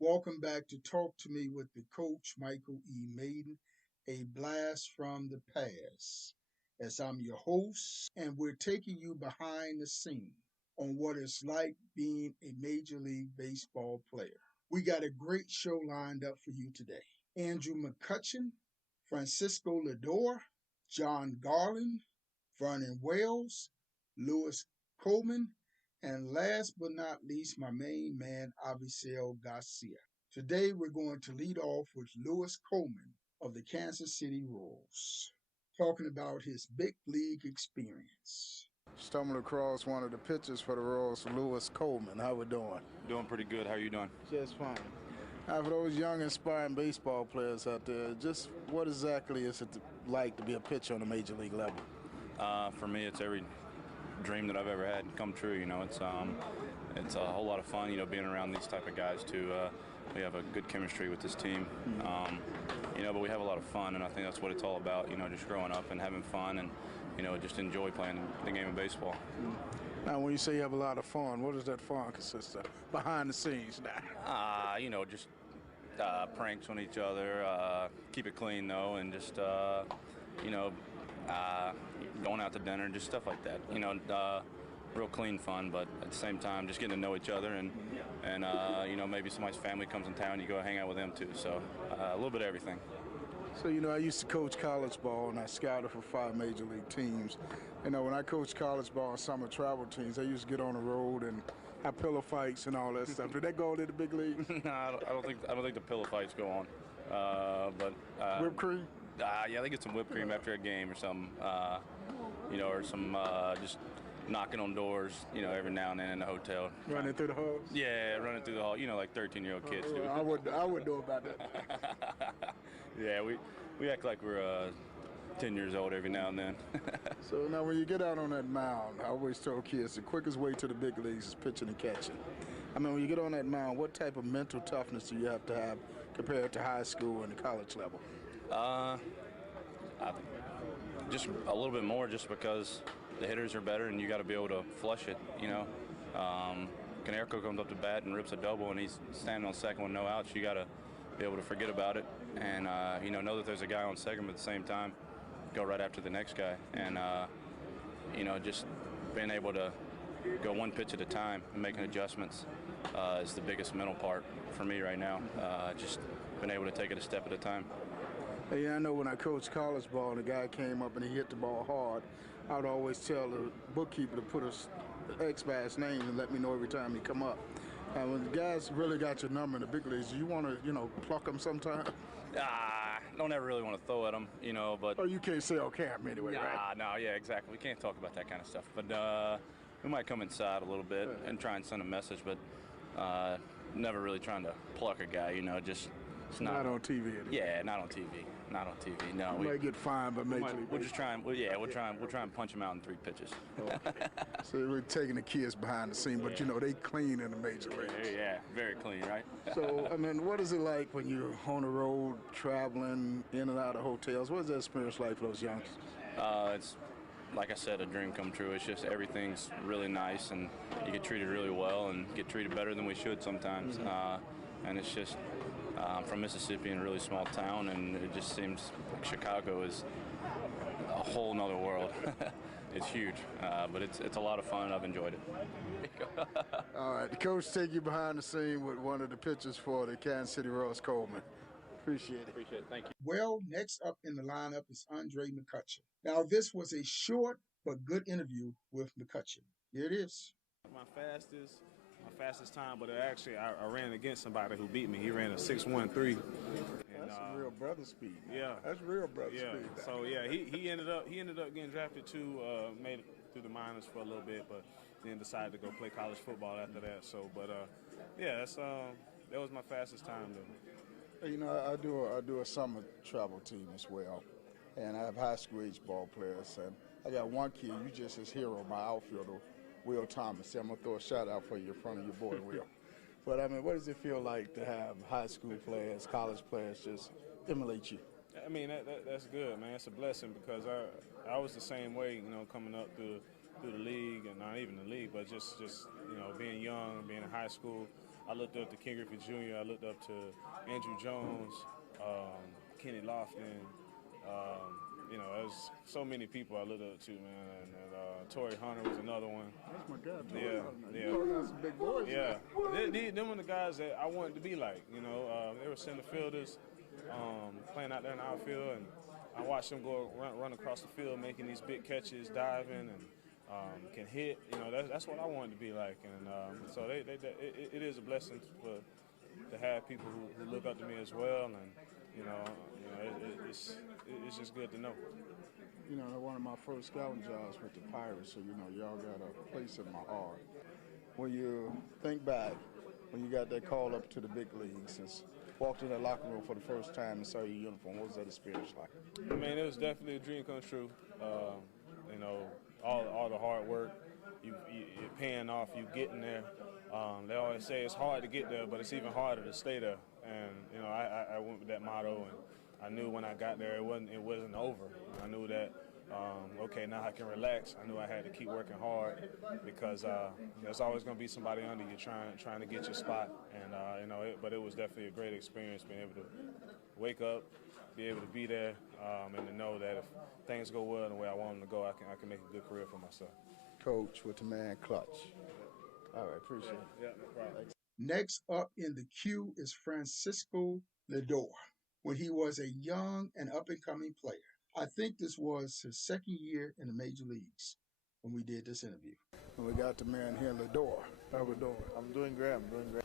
Welcome back to Talk to Me with the coach, Michael E. Mayden, a blast from the past. As I'm your host, and we're taking you behind the scene on what it's like being a Major League Baseball player. We got a great show lined up for you today. Andrew McCutcheon, Francisco Lindor, John Garland, Vernon Wells, Lewis Coleman, and last but not least, my main man, Avisail Garcia. Today, we're going to lead off with Lewis Coleman of the Kansas City Royals, talking about his big league experience. Stumbled across one of the pitchers for the Royals, Lewis Coleman. How we doing? Doing pretty good. How are you doing? Just fine. Now, for those young, inspiring baseball players out there, just what exactly is it like to be a pitcher on a major league level? For me, it's every dream that I've ever had come true. It's a whole lot of fun. Being around these type of guys too. We have a good chemistry with this team. But we have a lot of fun, and I think that's what it's all about. Just growing up and having fun, and just enjoy playing the game of baseball. Now, when you say you have a lot of fun, what does that fun consist of behind the scenes now? Just pranks on each other. Keep it clean though, and just going out to dinner, just stuff like that. Real clean fun, but at the same time, just getting to know each other, and maybe somebody's family comes in town, you go hang out with them too. So a little bit of everything. So, I used to coach college ball, and I scouted for 5 major league teams. When I coached college ball and summer travel teams, I used to get on the road and have pillow fights and all that stuff. Did that go into the big leagues? No, I don't think the pillow fights go on. Whipped cream? Yeah, they get some whipped cream after a game or something. Or some just knocking on doors, every now and then in the hotel. Running through the halls? Yeah, running through the hall. Like 13-year-old kids do. I would know about that. Yeah, we act like we're 10 years old every now and then. So now when you get out on that mound, I always tell kids the quickest way to the big leagues is pitching and catching. When you get on that mound, what type of mental toughness do you have to have compared to high school and the college level? Just a little bit more, just because the hitters are better and you got to be able to flush it. Canerco comes up to bat and rips a double and he's standing on second with no outs. You got to be able to forget about it and know that there's a guy on second, but at the same time go right after the next guy, and just being able to go one pitch at a time and making adjustments is the biggest mental part for me right now. Just been able to take it a step at a time. Hey, I know when I coached college ball and the guy came up and he hit the ball hard, I would always tell the bookkeeper to put a X by his name and let me know every time he come up. When the guys really got your number in the big leagues, do you want to, pluck them sometime? Don't ever really want to throw at them, but... Oh, you can't say on camera anyway, right? No, yeah, exactly. We can't talk about that kind of stuff. But we might come inside a little bit and try and send a message, but never really trying to pluck a guy, just... It's not on TV anymore. Yeah, not on TV. Not on TV. No, we might get fined by Major League. We'll just try and we'll try and punch him out in 3 pitches. Okay. So we're taking the kids behind the scene, but they clean in the major leagues. Yeah, very clean, right? So what is it like when you're on the road traveling in and out of hotels? What is that experience like for those youngsters? It's like I said, a dream come true. It's just everything's really nice, and you get treated really well, and get treated better than we should sometimes. And it's just. I'm from Mississippi in a really small town, and it just seems like Chicago is a whole nother world. It's huge, but it's a lot of fun, and I've enjoyed it. All right, the coach take you behind the scene with one of the pitchers for the Kansas City Royals, Coleman. Appreciate it. Thank you. Well, next up in the lineup is Andre McCutcheon. Now, this was a short but good interview with McCutcheon. Here it is. My fastest time, but actually I ran against somebody who beat me. He ran a 6.13. That's real brother speed. Yeah, that's real brother speed. So yeah, he ended up getting drafted too. Made it through the minors for a little bit, but then decided to go play college football after that. So, but that was my fastest time though. I do a summer travel team as well, and I have high school age ball players, and I got one kid. You just his hero, my outfielder. Will Thomas. I'm going to throw a shout out for you in front of your boy, Will. But, what does it feel like to have high school players, college players just emulate you? That's good, man. It's a blessing because I was the same way, coming up through the league, and not even the league, but just being young, being in high school. I looked up to Ken Griffey Jr. I looked up to Andrew Jones, Kenny Lofton. There's so many people I looked up to, man. And Torrey Hunter was another one. That's my guy. Yeah. You got some big boys. Yeah, them were the guys that I wanted to be like. They were center fielders, playing out there in the outfield, and I watched them go run across the field, making these big catches, diving, and can hit. That's what I wanted to be like. And so it is a blessing to have people who look up to me as well, and it's just good to know. One of my first scouting jobs with the Pirates, so y'all got a place in my heart. When you think back, when you got that call up to the big leagues, and walked in the locker room for the first time and saw your uniform, what was that experience like? I mean, it was definitely a dream come true. All the hard work, you're paying off, you getting there. They always say it's hard to get there, but it's even harder to stay there. And I went with that motto, and I knew when I got there it wasn't over. I knew that okay, now I can relax. I knew I had to keep working hard because there's always going to be somebody under you trying to get your spot. And but it was definitely a great experience being able to wake up, be able to be there, and to know that if things go well the way I want them to go, I can make a good career for myself. Coach with the man Clutch. All right, appreciate it. Yeah, no problem. Next up in the queue is Francisco Lindor. When he was a young and up-and-coming player, I think this was his second year in the major leagues when we did this interview. And we got the man here, Lindor. How we doing? I'm doing great.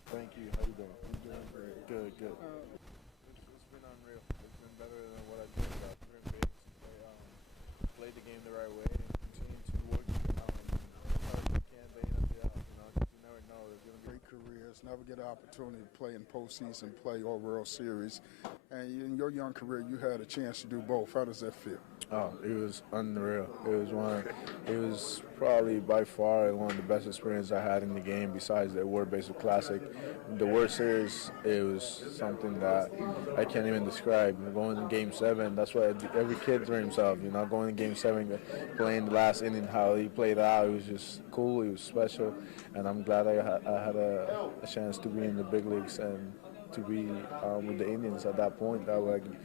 Thank you. How you doing? I'm doing great. Good. It's been unreal. It's been better than what I dreamed of. Dream big to play the game the right way and continue to work as hard as you can day in and day out. Because you never know there's going to be Great careers, never get an opportunity to play in postseason play or World Series. And in your young career, you had a chance to do both. How does that feel? Oh, it was unreal. It was probably by far one of the best experiences I had in the game besides the World Baseball Classic. The World Series, it was something that I can't even describe. Going to Game 7, that's what every kid dreams of, going to Game 7, playing the last inning, how he played out, it was just cool, it was special, and I'm glad I had a chance to be in the big leagues and to be with the Indians at that point, that I could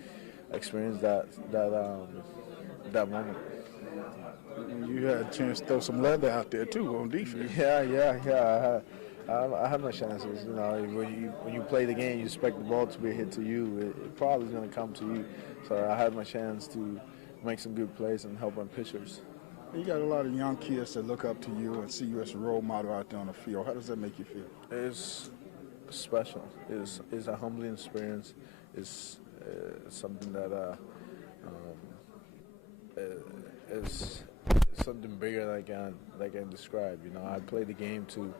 experience that moment. You had a chance to throw some leather out there too on defense. Yeah. I had my chances. When you play the game, you expect the ball to be hit to you. It probably is going to come to you. So I had my chance to make some good plays and help on pitchers. You got a lot of young kids that look up to you and see you as a role model out there on the field. How does that make you feel? It's special. It's a humbling experience. It's something that is something bigger than I can describe. I play the game for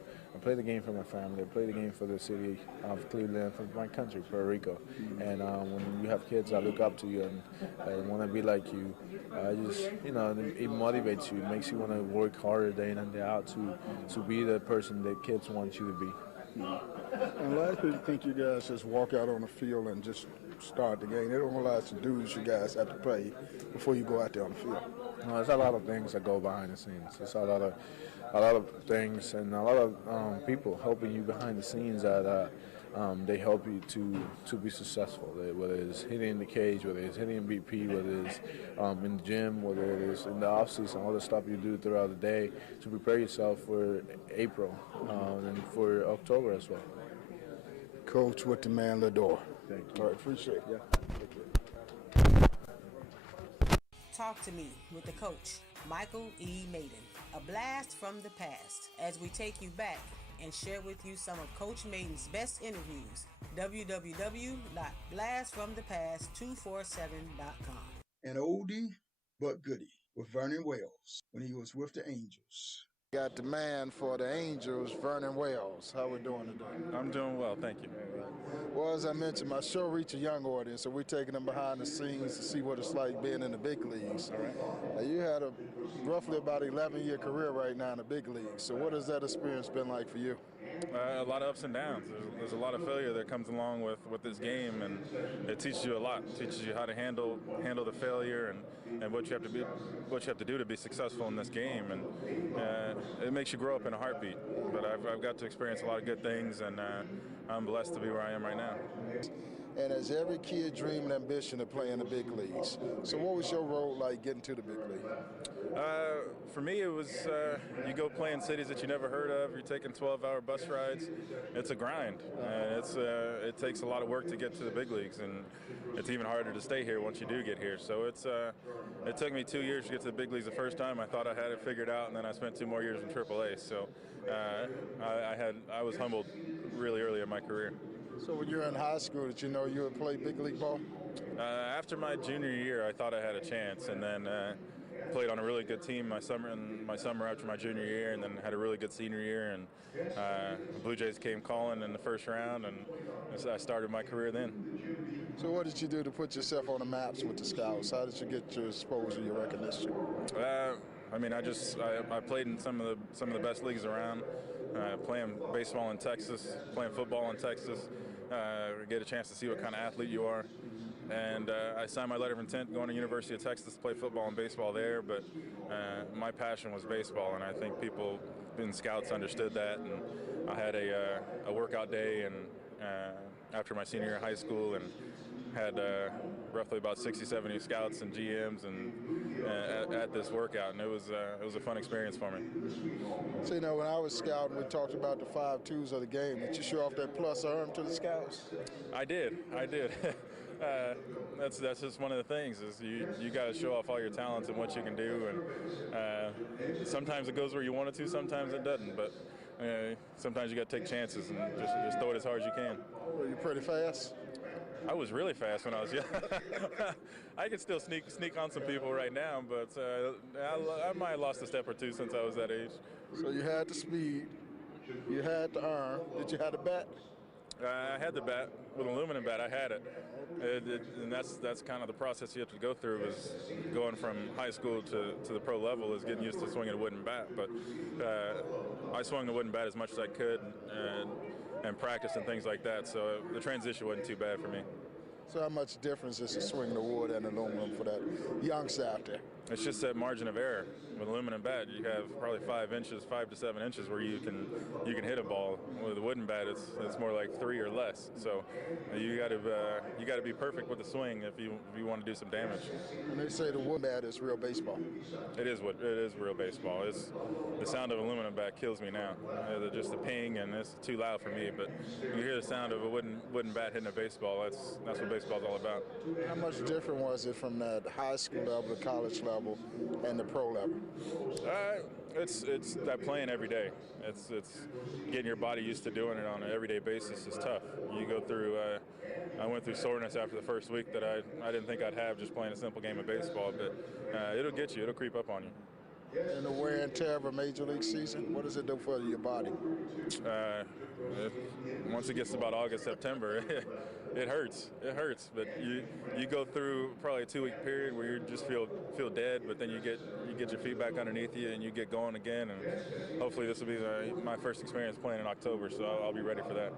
my family. I play the game for the city of Cleveland, for my country, Puerto Rico. And when you have kids that look up to you and want to be like you, it motivates you. It makes you want to work harder day in and day out to be the person that kids want you to be. And a lot of people think you guys just walk out on the field and just start the game. They don't realize the dudes you guys have to play before you go out there on the field. No, there's a lot of things that go behind the scenes. There's a lot of things and a lot of people helping you behind the scenes that they help you to be successful. Whether it's hitting in the cage, whether it's hitting BP, whether it's in the gym, whether it is in the off season, all the stuff you do throughout the day to prepare yourself for April and for October as well. Coach with the man Lindor. Thank you. All right, appreciate it. Yeah. Thank you. Talk to me with the coach, Michael E. Mayden. A blast from the past as we take you back and share with you some of Coach Mayden's best interviews. www.blastfromthepast247.com. An oldie but goodie with Vernon Wells when he was with the Angels. Got the man for the Angels, Vernon Wells. How we doing today? I'm doing well, thank you. Well, as I mentioned, my show reaches a young audience, so we're taking them behind the scenes to see what it's like being in the big leagues. All right. Now, you had a roughly about 11-year career right now in the big leagues. So what has that experience been like for you? A lot of ups and downs. There's a lot of failure that comes along with this game, and it teaches you a lot. It teaches you how to handle the failure and what you have to do to be successful in this game. And it makes you grow up in a heartbeat. But I've got to experience a lot of good things, and I'm blessed to be where I am right now. And as every kid dream and ambition to play in the big leagues. So what was your role like getting to the big league? For me, it was you go play in cities that you never heard of. You're taking 12-hour bus rides. It's a grind. It takes a lot of work to get to the big leagues, and it's even harder to stay here once you do get here. So it took me 2 years to get to the big leagues the first time. I thought I had it figured out, and then I spent 2 more years in AAA. So I was humbled really early in my career. So when you were in high school, did you know you would play big league ball? After my junior year, I thought I had a chance, and then played on a really good team my summer after my junior year, and then had a really good senior year. And the Blue Jays came calling in the first round, and I started my career then. So what did you do to put yourself on the maps with the scouts? How did you get your exposure, your recognition? I played in some of the best leagues around. Playing baseball in Texas, playing football in Texas, get a chance to see what kind of athlete you are. And I signed my letter of intent going to University of Texas to play football and baseball there, but my passion was baseball, and I think people in scouts understood that. And I had a workout day and after my senior year in high school, and had roughly about 60, 70 scouts and GMs and at this workout, and it was a fun experience for me. So, when I was scouting, we talked about the 5-2s of the game. Did you show off that plus arm to the scouts? I did. That's just one of the things is you got to show off all your talents and what you can do, and sometimes it goes where you want it to, sometimes it doesn't, but sometimes you got to take chances and just throw it as hard as you can. Were you pretty fast? I was really fast when I was young. I can still sneak on some people right now, but I might have lost a step or two since I was that age. So you had the speed, you had the arm. Did you have the bat? I had the bat with an aluminum bat. I had it, and that's kind of the process you have to go through. Is going from high school to the pro level is getting used to swinging a wooden bat. But I swung the wooden bat as much as I could and practice and things like that. So the transition wasn't too bad for me. So how much difference is to swing the wood and aluminum for that youngster out there? It's just that margin of error. With aluminum bat, you have probably 5 to 7 inches where you can hit a ball. With a wooden bat, it's more like 3 or less. So you got to be perfect with the swing if you want to do some damage. And they say the wooden bat is real baseball. It is real baseball. It's the sound of aluminum bat kills me now. Just the ping, and it's too loud for me. But when you hear the sound of a wooden bat hitting a baseball, that's what baseball's all about. How much different was it from that high school level to college level and the pro level? It's that playing every day. It's getting your body used to doing it on an everyday basis is tough. You go through. I went through soreness after the first week that I didn't think I'd have just playing a simple game of baseball. But it'll get you. It'll creep up on you. And the wear and tear of a major league season, what does it do for your body? Once it gets to about August, September, it hurts. It hurts. But you go through probably a 2-week period where you just feel dead, but then you get your feet back underneath you and you get going again. And hopefully this will be my first experience playing in October, so I'll be ready for that.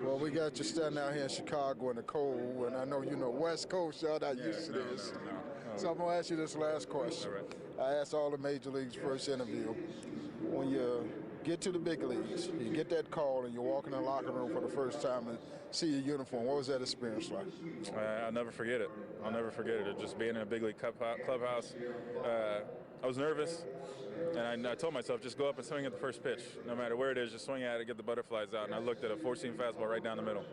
Well, we got you standing out here in Chicago in the cold, and I know West Coast, y'all not used to this. No. So I'm going to ask you this last question. All right. I asked all the major leagues first interview. When you get to the big leagues, you get that call and you walk in the locker room for the first time and see your uniform. What was that experience like? I'll never forget it. Just being in a big league clubhouse. I was nervous, and I told myself, just go up and swing at the first pitch. No matter where it is, just swing at it, get the butterflies out. And I looked at a 4-seam fastball right down the middle.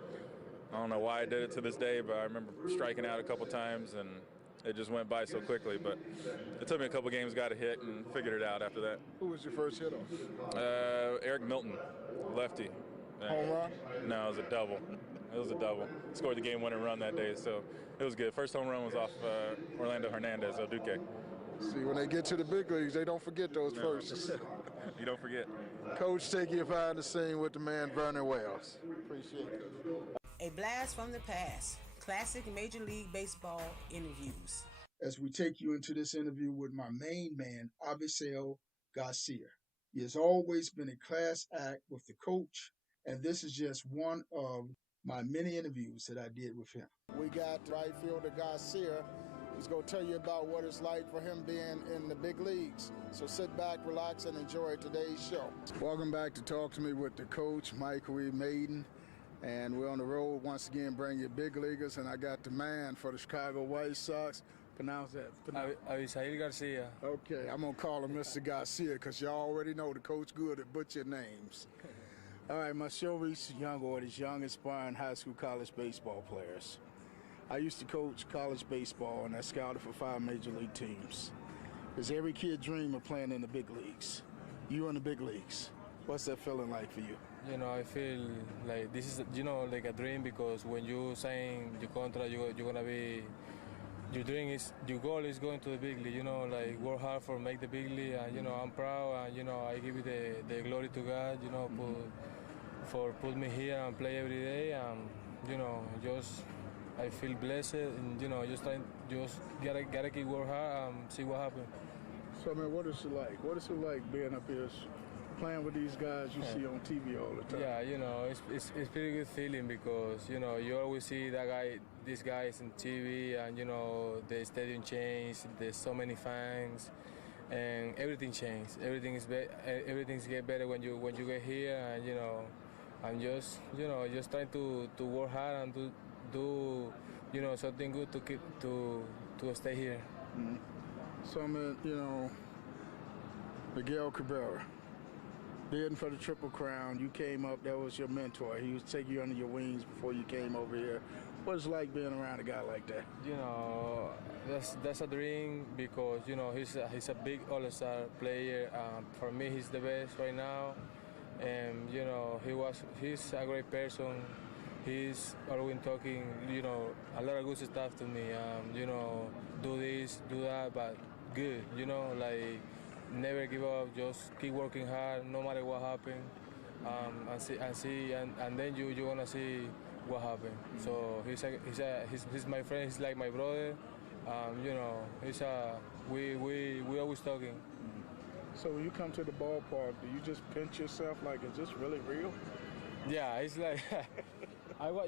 I don't know why I did it to this day, but I remember striking out a couple times, and it just went by so quickly. But it took me a couple games, got a hit, and figured it out after that. Who was your first hit on? Eric Milton, lefty. Home run? No, it was a double. Scored the game-winning run that day, so it was good. First home run was off Orlando Hernandez, Duque. See, when they get to the big leagues, they don't forget those firsts. You don't forget. Coach, take you behind the scene with the man, Vernon Wells. Appreciate it. A blast from the past. Classic Major League Baseball interviews. As we take you into this interview with my main man, Avisail Garcia. He has always been a class act with the coach, and this is just one of my many interviews that I did with him. We got right fielder Garcia. He's going to tell you about what it's like for him being in the big leagues. So sit back, relax, and enjoy today's show. Welcome back to Talk to Me with the coach, Michael E. Mayden. And we're on the road once again, bringing you big leaguers. And I got the man for the Chicago White Sox. Pronounce that. Abisail Garcia. Okay, I'm going to call him Mr. Garcia because y'all already know the coach good at butcher names. All right, my show reaches young audience, young, aspiring high school, college baseball players. I used to coach college baseball, and I scouted for 5 major league teams. Does every kid dream of playing in the big leagues? You in the big leagues. What's that feeling like for you? You know, I feel like this is, you know, like a dream because when you sign your contract, you're gonna be. Your dream is, your goal is going to the big league. You know, like work hard for make the big league, and you know, I'm proud, and you know, I give it the glory to God. You know, for put me here and play every day, and you know, just. I feel blessed, and you know, just gotta keep work hard and see what happens. So, I mean, what is it like? What is it like being up here, playing with these guys you see on TV all the time? Yeah, you know, it's pretty good feeling because you know you always see these guys on TV, and you know the stadium changed. There's so many fans, and everything changed. Everything's get better when you get here, and you know, I'm just trying to work hard and do you know something good to keep to stay here. Mm-hmm. So I mean, you know, Miguel Cabrera, bidding for the Triple Crown. You came up, that was your mentor. He was taking you under your wings before you came over here. What is it like being around a guy like that? You know, that's a dream because you know he's a big all-star player. For me, he's the best right now, and you know he's a great person. He's always talking, you know, a lot of good stuff to me. You know, do this, do that, but good. You know, like never give up. Just keep working hard, no matter what happens. And then you're gonna see what happens. So he's my friend. He's like my brother. You know, we always talking. So when you come to the ballpark, do you just pinch yourself like, is this really real? Yeah, it's like.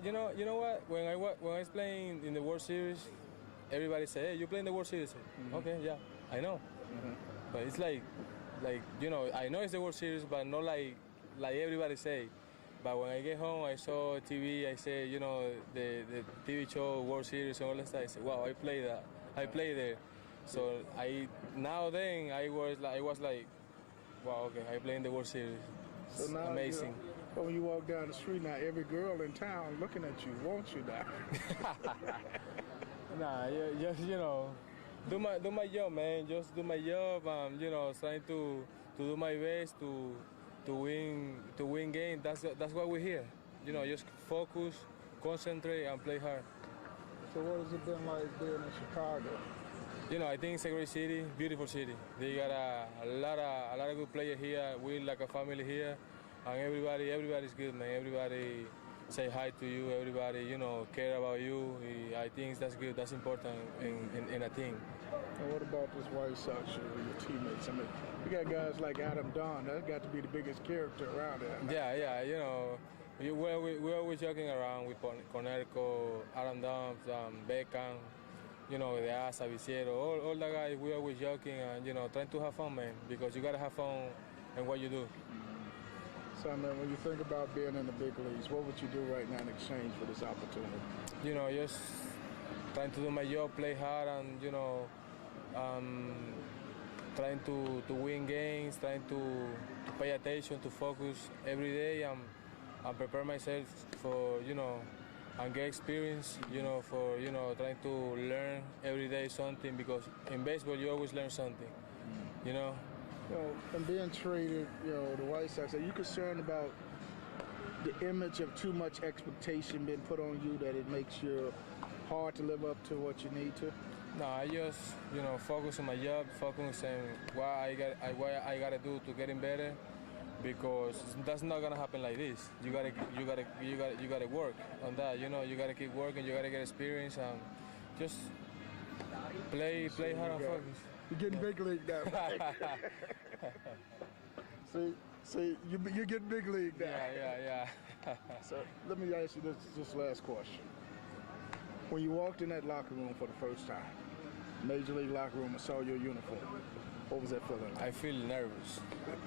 You know what? When I was playing in the World Series, everybody say, "Hey, you play in the World Series?" Mm-hmm. Okay, yeah, I know. Mm-hmm. But it's like you know, I know it's the World Series, but not like everybody say. But when I get home, I saw TV. I say, you know, the TV show World Series and all that stuff. I say, wow, I play that. I play there. So I was like, wow, okay, I play in the World Series. It's so now amazing. But when you walk down the street now, every girl in town looking at you wants you now. Nah, just you know, do my job, man. Just do my job. You know, trying to do my best to win games. That's why we're here. You know, just focus, concentrate, and play hard. So what has it been like being in Chicago? You know, I think it's a great city, beautiful city. They got a lot of good players here. We're like a family here. And everybody's good, man. Everybody say hi to you. Everybody, you know, care about you. I think that's good. That's important in a team. And what about this White Sox, your teammates? I mean, you got guys like Adam Dunn. That's got to be the biggest character around there. Yeah. You know, we're always joking around with Conerco, Adam Dunn, Beckham. You know, the Asa, Viciero, all the guys. We're always joking and you know, trying to have fun, man. Because you gotta have fun in what you do. So, I mean, when you think about being in the big leagues, what would you do right now in exchange for this opportunity? You know, just trying to do my job, play hard, and, you know, trying to win games, trying to pay attention, to focus every day, and prepare myself for, you know, and get experience, you know, for, you know, trying to learn every day something, because in baseball you always learn something, you know. You know, and being traded, you know, the White Sox, are you concerned about the image of too much expectation being put on you that it makes you hard to live up to what you need to? No, I just, you know, focus on my job, focus on what I gotta do to getting better, because that's not gonna happen like this. You gotta work on that. You know, you gotta keep working. You gotta get experience and just play hard and focus. You're getting big league now. See, you're getting big league now. Yeah. So let me ask you this last question. When you walked in that locker room for the first time, Major League locker room and saw your uniform. What was that feeling like? I feel nervous.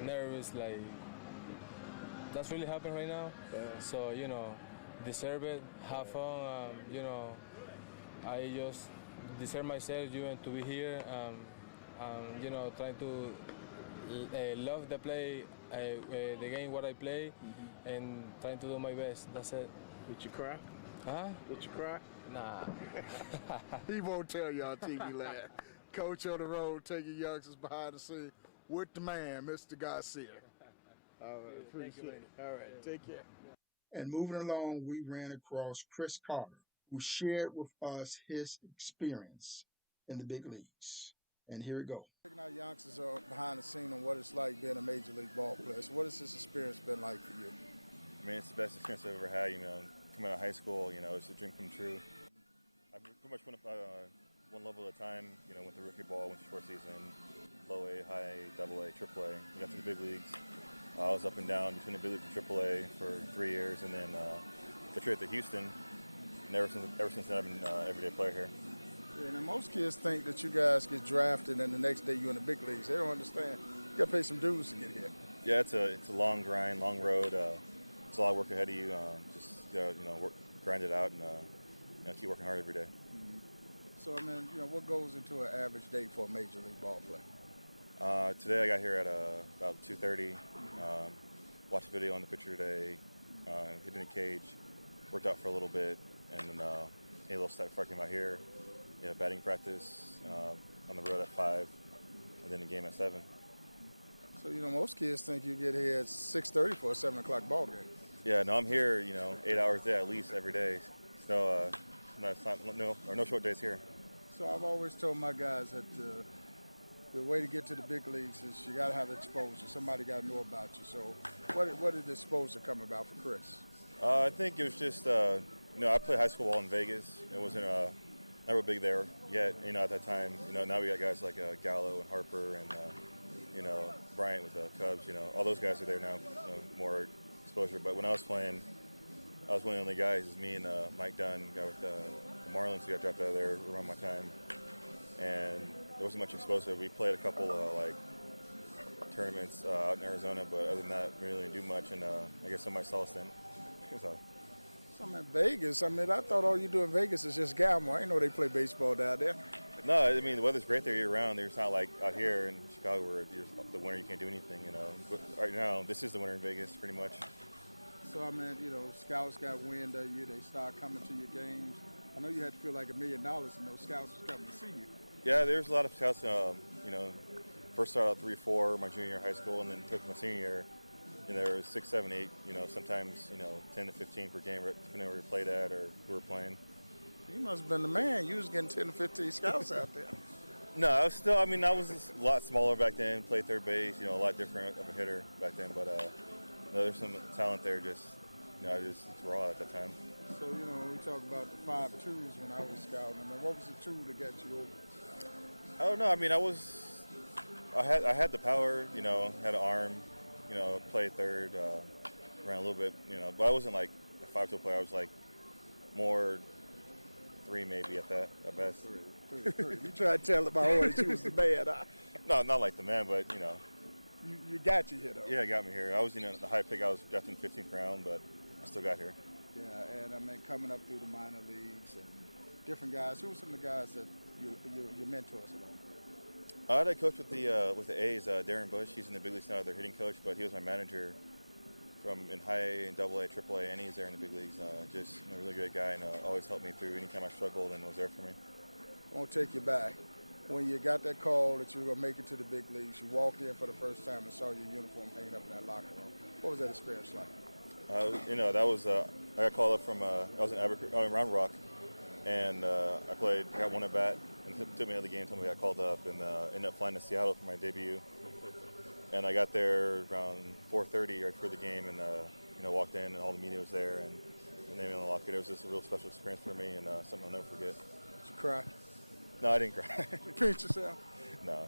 Nervous, like that's really happened right now. Yeah. So, deserve it, have fun. I just deserve myself, to be here. Trying to love the play, the game, what I play, and trying to do my best. That's it. Did you cry? Huh? Did you cry? Nah. He won't tell you on TV land. Coach on the road taking youngsters behind the scene with the man, Mr. Garcia. All right, appreciate it. All right, take care. And moving along, we ran across Chris Carter, who shared with us his experience in the big leagues. And here we go. Taking our youngsters behind the scene on what it's like being a major league ball player. So what has this experience been like for you? I mean, it's the best experience I've ever had. Coming out of high school, it's a dream come true. I pretty much went up one level at a time. Went to rookie ball, went to short season, low A, high A, double A, triple A. We got to the big leagues. I was up and down between the big league and triple A for 3 years, and then got traded to Houston. And ever since then, I've been an everyday player here. Yeah, and most kids think that you guys get drafted and the next day you're in the big leagues. They don't understand. You got to pay some dues to get here. Yeah, it's a long grind, long road. It's a lot of work ahead of you. Grind it out and keep working hard every day. Mm-hmm. So, what goes into an average day for a major league ball player? Today I got here at about 2:30. Watched a video on the pitcher today. Hit in a cage. Worked out for a little bit, and then a little step before I came out here. Batting practice on the road at 5, and then a game at 7. So most kids think you get here at 6:30 for a 7 o'clock ball game. Yeah, no, I'm here. 8 hours a day at least every day. So no short days here. So I've always told my guys that the way to get to the big leagues is you got to have exposure. Somebody got to know about you. So what did the exposure come about for Chris? I think it was just I played high school ball in Vegas. It wasn't never big there yet. At that time. Now we got guys like Gallo and Harper and Bryant with the Cubs. All those guys are there now. More exposure. But when I was playing, I was one of the only guys. It was me and Mike Dunn, guy with the Marlins, who got drafted out of there around my time. And there wasn't much exposure. We played a couple tournaments out in Arizona, but other than that, we really didn't do much. And I guess somebody saw us then. So I'm in Vegas. I thought all you do in Vegas is just gamble. I didn't know they play baseball down there. No, the weather's great there year-round. It's not like out here in Chicago where the winter you can't do anything, But right now, this is the winter in Vegas, pretty much. So, scouts got wind of you. They start coming to your games. I know you had to feel like $1 million, and those scouts was coming to see you. Yeah, there's a lot of scouts, first started out 3-4 my junior year of high school, and then took my senior year. There was 6, 7, 8, sometimes, 10 to 15 per game, depending on where you played at or who were playing. You must have been the man. You was getting 10 to 15 scouts out there. No, I was still, I was a lot smaller back then, played third base, a lot different of a hitter back then, but there's some talent there, just it's raw at that time. So, when we talk about the 5.2s when I was scouting, what was the tool that got you over? I don't know, I had the power, had an arm, played third, ran a little bit, but I wasn't like a 5-tool player. I was like more 3 maybe at best. Three. You try to tell my audience you was the man, huh? No, not like the man, but You got you here though. Yeah, it got me here. I was the high pick. I was drafted in 15th round, but I still got here. Yeah, and coming up through the minor leagues and different guys. Who were some of the guys that your mentors along? I had a coach with the A's, Darren Bush. He's in the big leagues now, their hitting coach, but he was my manager in high A and double A, triple A, and he's there in the big leagues. Just a really great guy, and always helped me through anytime I struggled and was there for me. I won't take you back. When you got that call that you were going to make it to the big leagues, you walked in for the first time and saw your uniform hanging up in that locker room. What was that experience like? That was I got called up from I was in Round Rock, and got one at bat, and took me another game. Told me I got called up, and ended up flying to Seattle for my debut. And I got there around 4:30 right before the game, and walked in, and all the media was there, and named me on the locker. It was just a real special experience for me, and something I'll never forget. Did you cry? No, I didn't cry. You pinch yourself? No.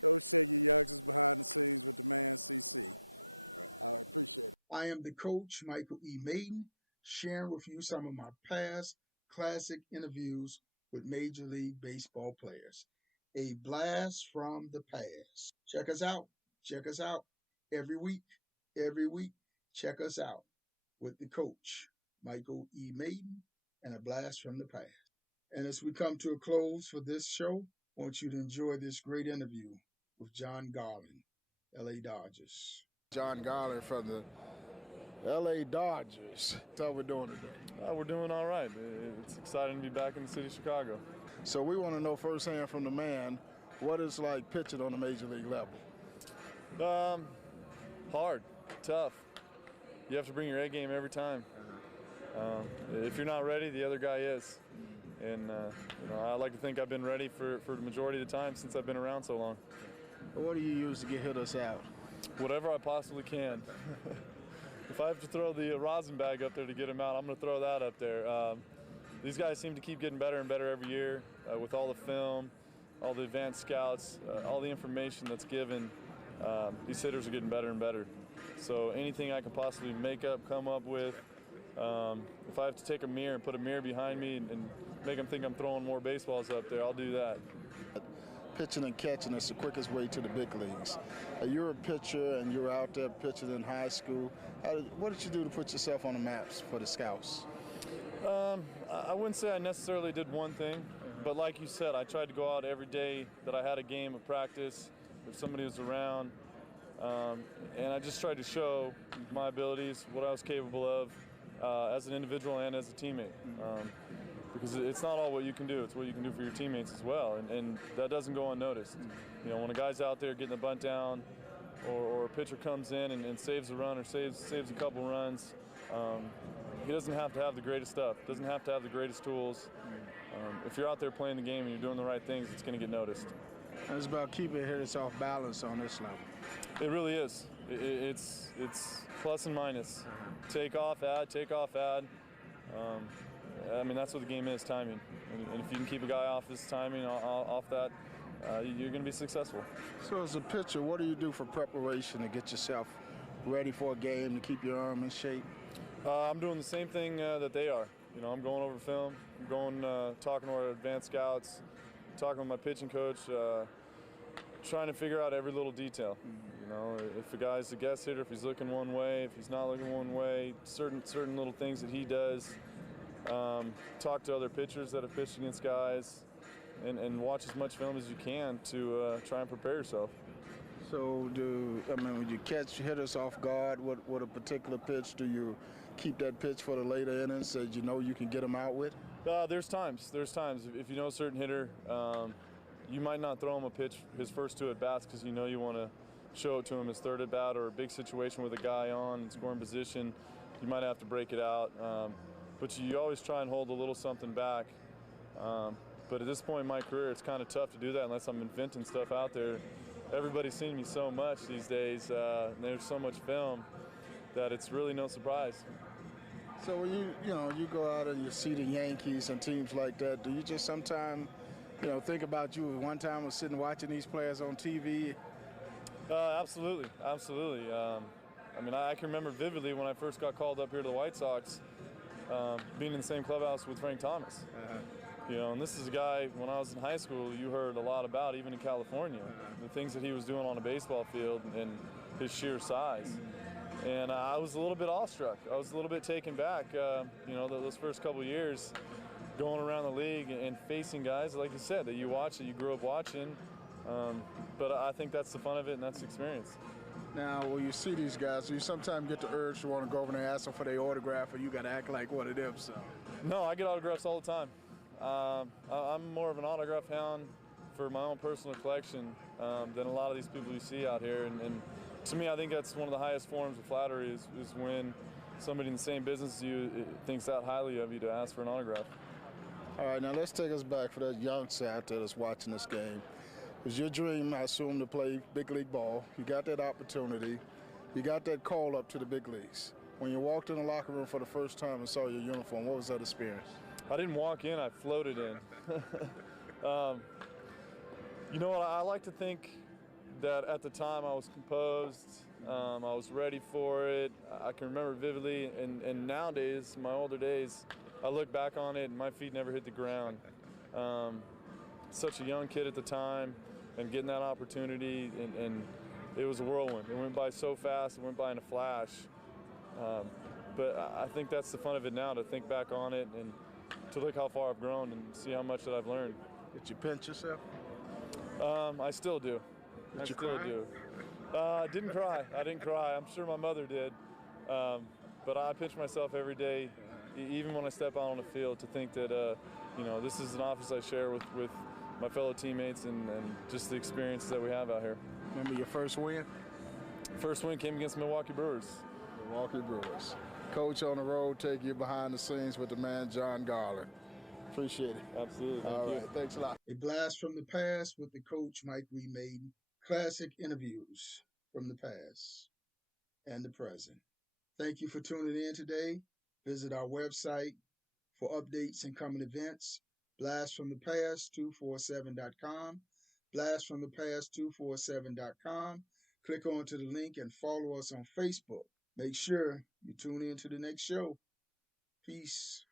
Coach taking youngsters behind the scenes with the man CC. All right, appreciate it. I am the coach, Michael E. Mayden, sharing with you some of my past classic interviews with Major League Baseball players. A blast from the past. Check us out. Check us out every week. Every week, check us out with the coach, Michael E. Mayden, and a blast from the past. And as we come to a close for this show, I want you to enjoy this great interview with John Garland, LA Dodgers. John Garland from the LA Dodgers. That's how we're doing today. We're doing all right. It's exciting to be back in the city of Chicago. So we want to know firsthand from the man what it's like pitching on a major league level. Hard, tough. You have to bring your A game every time. If you're not ready, the other guy is. And I like to think I've been ready for the majority of the time since I've been around so long. What do you use to get hitters out? Whatever I possibly can. If I have to throw the rosin bag up there to get him out, I'm going to throw that up there. These guys seem to keep getting better and better every year with all the film, all the advanced scouts, all the information that's given. These hitters are getting better and better. So anything I can possibly come up with, if I have to take a mirror and put a mirror behind me and make them think I'm throwing more baseballs up there, I'll do that. Pitching and catching is the quickest way to the big leagues. You're a pitcher and you're out there pitching in high school. What did you do to put yourself on the maps for the scouts? I wouldn't say I necessarily did one thing, but like you said, I tried to go out every day that I had a game of practice, if somebody was around, and I just tried to show my abilities, what I was capable of as an individual and as a teammate. Because it's not all what you can do, it's what you can do for your teammates as well, and that doesn't go unnoticed. When a guy's out there getting the bunt down, or a pitcher comes in and saves a run or saves a couple runs, he doesn't have to have the greatest stuff, doesn't have to have the greatest tools. If you're out there playing the game and you're doing the right things, it's going to get noticed. It's about keeping hitters off balance on this level. It really is. It's plus and minus. Take off, add, take off, add. That's what the game is, timing. And if you can keep a guy off his timing, off that, you're going to be successful. So as a pitcher, what do you do for preparation to get yourself ready for a game, to keep your arm in shape? I'm doing the same thing that they are. I'm going over film, I'm going talking to our advanced scouts, talking with my pitching coach, trying to figure out every little detail. If a guy's a guest hitter, if he's looking one way, if he's not looking one way, certain little things that he does. Talk to other pitchers that have pitched against guys, and watch as much film as you can to try and prepare yourself. So when you catch hitters off guard, what a particular pitch, do you keep that pitch for the later innings that you can get them out with? There's times. If you know a certain hitter, you might not throw him a pitch his first two at bats because you want to show it to him his third at bat, or a big situation with a guy on in scoring position. You might have to break it out. But you always try and hold a little something back. But at this point in my career, it's kind of tough to do that unless I'm inventing stuff out there. Everybody's seen me so much these days, and there's so much film that it's really no surprise. So when you go out and you see the Yankees and teams like that, do you just sometimes, think about you one time was sitting watching these players on TV? Absolutely. I can remember vividly when I first got called up here to the White Sox, being in the same clubhouse with Frank Thomas. And this is a guy, when I was in high school, you heard a lot about, even in California, the things that he was doing on a baseball field and his sheer size. And I was a little bit awestruck. I was a little bit taken back, those first couple years going around the league and facing guys, like you said, that you watch, that you grew up watching. But I think that's the fun of it, and that's the experience. Now, when you see these guys, you sometimes get the urge to want to go over there and ask them for their autograph, or you got to act like one of them. So. No, I get autographs all the time. I'm more of an autograph hound for my own personal collection than a lot of these people you see out here. And to me, I think that's one of the highest forms of flattery is when somebody in the same business as you thinks that highly of you to ask for an autograph. All right, now let's take us back for that youngster out there that's watching this game. It was your dream, I assume, to play big league ball. You got that opportunity. You got that call up to the big leagues. When you walked in the locker room for the first time and saw your uniform, what was that experience? I didn't walk in, I floated in. You know what, I like to think that at the time I was composed, I was ready for it. I can remember vividly, and nowadays, my older days, I look back on it and my feet never hit the ground. Such a young kid at the time, and getting that opportunity, and it was a whirlwind. It went by so fast. It went by in a flash. But I think that's the fun of it now, to think back on it and to look how far I've grown and see how much that I've learned. Did you pinch yourself? I still do. Did I you still cry? do. I didn't cry. I didn't cry. I'm sure my mother did. But I pinch myself every day, even when I step out on the field, to think that this is an office I share with my fellow teammates and just the experiences that we have out here. Remember your first win? First win came against Milwaukee Brewers. Milwaukee Brewers. Coach on the road, take you behind the scenes with the man, John Garland. Appreciate it. Absolutely. All Thank right. you. Thanks a lot. A blast from the past with the coach, Mike E. Mayden. Classic interviews from the past and the present. Thank you for tuning in today. Visit our website for updates and coming events. Blastfromthepast247.com. Blastfromthepast247.com. Click onto the link and follow us on Facebook. Make sure you tune in to the next show. Peace.